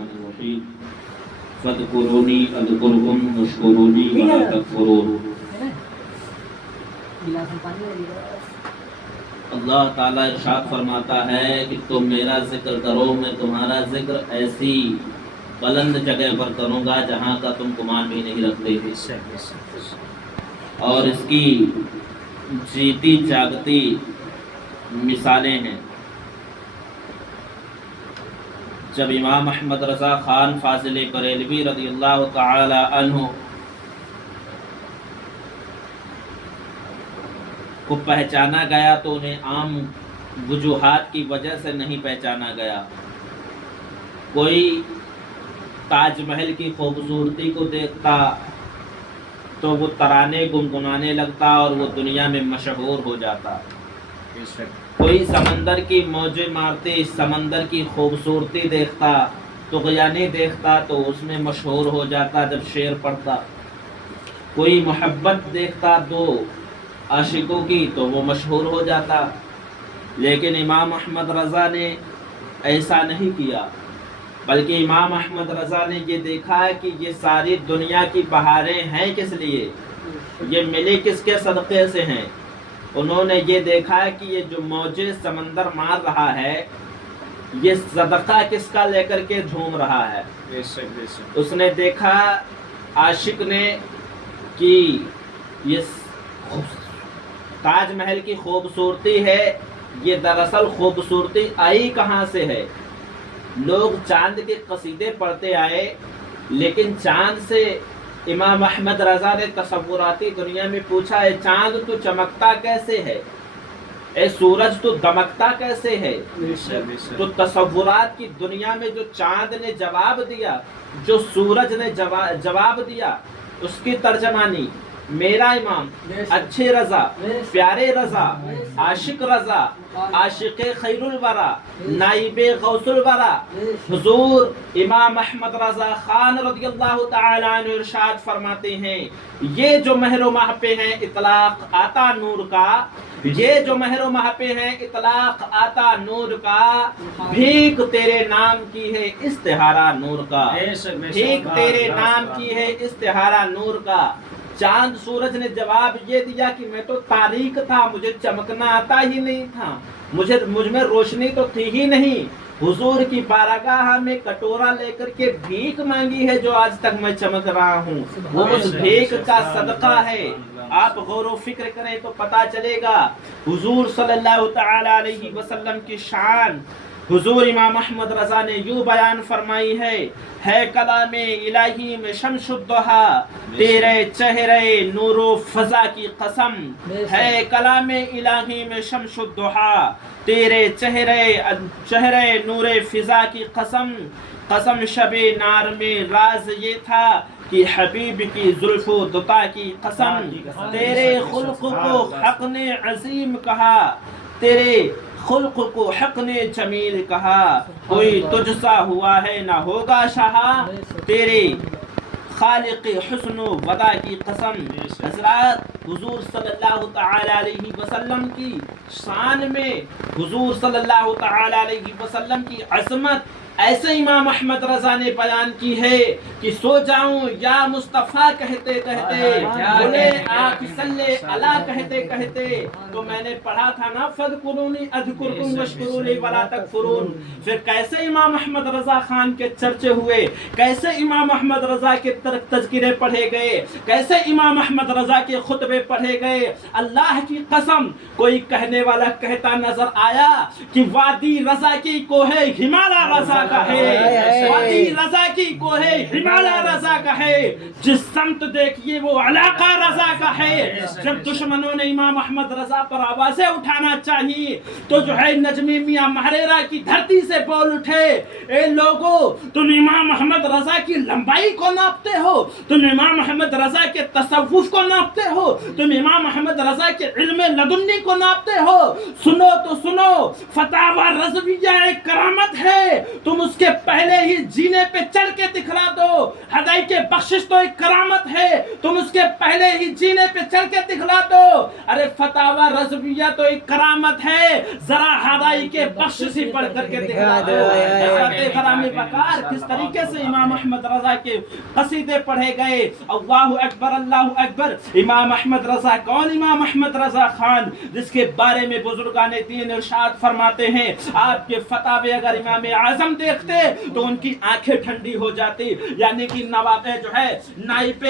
الرحیم فاذکرونی اذکرکم واشکرونی ولا تکفرون۔ اللہ تعالیٰ ارشاد فرماتا ہے کہ تم میرا ذکر کرو، میں تمہارا ذکر ایسی بلند جگہ پر کروں گا جہاں کا تم گمان بھی نہیں رکھتے تھے، اور اس کی جیتی جاگتی مثالیں ہیں۔ جب امام احمد رضا خان فاضل بریلوی رضی اللہ تعالی عنہ کو پہچانا گیا تو انہیں عام وجوہات کی وجہ سے نہیں پہچانا گیا۔ کوئی تاج محل کی خوبصورتی کو دیکھتا تو وہ ترانے گنگنانے لگتا اور وہ دنیا میں مشہور ہو جاتا۔ کوئی سمندر کی موجیں مارتی سمندر کی خوبصورتی دیکھتا تو غیانی دیکھتا تو اس میں مشہور ہو جاتا جب شعر پڑھتا۔ کوئی محبت دیکھتا دو عاشقوں کی تو وہ مشہور ہو جاتا۔ لیکن امام احمد رضا نے ایسا نہیں کیا، بلکہ امام احمد رضا نے یہ دیکھا ہے کہ یہ ساری دنیا کی بہاریں ہیں کس لیے، یہ ملی کس کے صدقے سے ہیں۔ انہوں نے یہ دیکھا ہے کہ یہ جو موجیں سمندر مار رہا ہے یہ صدقہ کس کا لے کر کے جھوم رہا ہے۔ اس نے دیکھا عاشق نے کہ یہ تاج محل کی خوبصورتی ہے، یہ دراصل خوبصورتی آئی کہاں سے ہے۔ لوگ چاند کے قصیدے پڑھتے آئے، لیکن چاند سے امام احمد رضا نے تصوراتی دنیا میں پوچھا، اے چاند تو چمکتا کیسے ہے، اے سورج تو دمکتا کیسے ہے۔ تو تصورات کی دنیا میں جو چاند نے جواب دیا، جو سورج نے جواب دیا، اس کی ترجمانی میرا امام اچھے رضا، پیارے رضا، عاشق رضا، عاشق خیر الورا، نائب غوث الورا حضور امام احمد رضا خان رضی اللہ تعالیٰ عنہ ارشاد فرماتے ہیں، یہ جو مہر و ماہ پہ ہیں اطلاق آتا نور کا، یہ جو مہر و ماہ پہ ہیں اطلاق آتا نور کا، بھیک تیرے نام کی ہے استہارہ نور کا، بھیک تیرے نام کی ہے استہارہ نور کا۔ چاند سورج نے جواب یہ دیا کہ میں تو تاریک تھا، مجھے چمکنا آتا ہی نہیں تھا، مجھ میں روشنی تو تھی ہی نہیں۔ حضور کی بارگاہ میں کٹورا لے کر کے بھیک مانگی ہے جو آج تک میں چمک رہا ہوں، وہ اس بھیک کا صدقہ ہے۔ آپ غور و فکر کریں تو پتا چلے گا حضور صلی اللہ تعالی علیہ وسلم کی شان حضور امام احمد رضا نے یوں بیان فرمائی ہے کلام الہی میں شمس الضحیٰ تیرے چہرے نور و فضا کی قسم، ہے کلام الہی میں شمس الضحیٰ تیرے چہرے نور فضا کی قسم، قسم شب نار میں راز یہ تھا کہ حبیب کی زلف و دتا کی قسم، تیرے خلق کو حق نے عظیم کہا، تیرے خلق کو حق نے جمیل کہا، کوئی تجھ سا ہوا ہے نہ ہوگا شاہا، تیرے خالق حسن و ودا کی قسم۔ حضرات حضور صلی اللہ تعالی علیہ وسلم کی شان میں، حضور صلی اللہ تعالی علیہ وسلم کی عظمت ایسے امام احمد رضا نے بیان کی ہے کہ سو جاؤں یا مصطفیٰ کہتے کہتے، بولے آپ صلی اللہ کہتے کہتے، تو میں نے پڑھا تھا نا فاذکرونی اذکرکم واشکرونی ولا تکفرون۔ پھر کیسے امام احمد رضا خان کے چرچے ہوئے، کیسے امام احمد رضا کے تذکرے پڑھے گئے، کیسے امام احمد رضا کے خطبے پڑھے گئے۔ اللہ کی قسم کوئی کہنے والا کہتا نظر آیا کہ وادی رضا کی کوہ ہمالیہ رضا کا ہے، وادی رضا کی کوہ ہمالیہ رضا کا ہے، جس سمت دیکھیے وہ علاقہ رضا کا ہے۔ جب دشمنوں نے امام احمد رضا پر آوازیں اٹھانا چاہیے تو جو ہے نجمی میاں محریرہ کی دھرتی سے بول اٹھے، اے لوگو تم امام احمد رضا کی لمبائی کو ناپتے ہو، تم امام احمد رضا کے تصوف کو ناپتے ہو، تم امام احمد رضا کے علم لدنی کو ناپتے ہو، سنو تو سنو، فتاوی رضویہ ایک کرامت ہے، تم اس کے پہلے ہی جینے پہ چڑھ کے دکھلا دو۔ ہدایت بخشش تو ایک کرامت ہے، تم اس کے پہلے ہی جینے پہ چڑھ کے دکھلا دو۔ ارے فتاوا رضویہ تو ایک کرامت ہے، ذرا ہدائی کے بخششی پڑھ کر کے دکھا دو حضرت غرامی بکار کس طریقے سے امام احمد رضا کے قصیدے پڑھے گئے۔ اللہ اکبر اللہ اکبر۔ امام احمد رضا کون؟ امام احمد رضا خان، جس کے بارے میں بزرگان دین ارشاد فرماتے ہیں آپ کے فتاوے اگر امام اعظم دیکھتے تو ان کی آنکھیں ٹھنڈی ہو جاتی، یعنی کہ نواب جو ہے نائب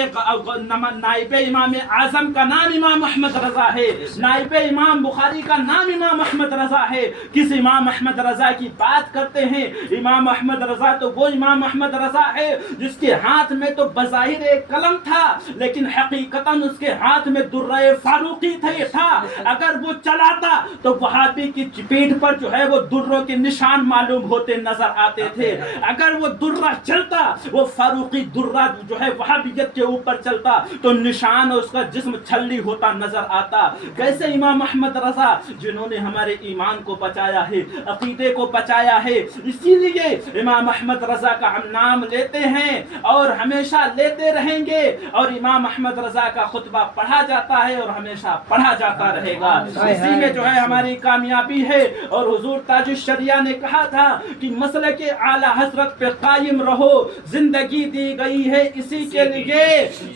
امام اعظم کا نام امام احمد رضا ہے، نائب امام بخاری کا نام امام احمد رضا ہے۔ کس امام احمد رضا کی بات کرتے ہیں؟ امام احمد رضا تو وہ امام احمد رضا ہے جس کے ہاتھ میں تو بظاہر ایک قلم تھا لیکن حقیقتاً اس کے ہاتھ میں درہ فاروقی تھا۔ اگر وہ چلاتا تو وہابی کی پیٹھ پر جو ہے وہ دروں کے نشان معلوم ہوتے نظر آتے تھے۔ اگر وہ درہ چلتا، وہ فاروقی درہ جو ہے وہابیت کے اوپر چلتا تو نشان اس کا جسم چھلی ہوتا نظر آتا۔ کیسے امام احمد رضا جنہوں نے ہمارے ایمان کو بچایا ہے، عقیدے کو بچایا ہے، اسی لیے امام احمد رضا کا ہم نام لیتے ہیں اور ہمیشہ لیتے رہیں گے، اور امام احمد رضا کا خطبہ پڑھا جاتا ہے اور ہمیشہ پڑھا جاتا رہے گا۔ اسی میں جو ہے ہماری کامیابی ہے، اور حضور تاج الشریعہ نے کہا تھا کہ مسلک اعلی حضرت پہ قائم رہو، زندگی دی گئی ہے اسی کے لیے،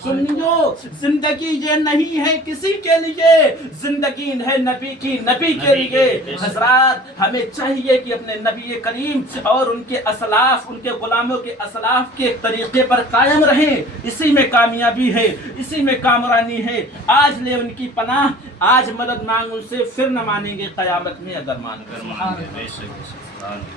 سنیو زندگی یہ نہیں ہے کسی کے لیے، زندگی ہے نبی کی، نبی کے لیے۔ حضرات ہمیں چاہیے کہ اپنے نبی کریم اور ان کے اسلاف، ان کے غلاموں کے اسلاف کے طریقے پر قائم رہیں، اسی میں کامیابی ہے، اسی میں کامرانی ہے۔ آج لے ان کی پناہ، آج مدد مانگ ان سے، پھر نہ مانیں گے قیامت میں اگر مان کر۔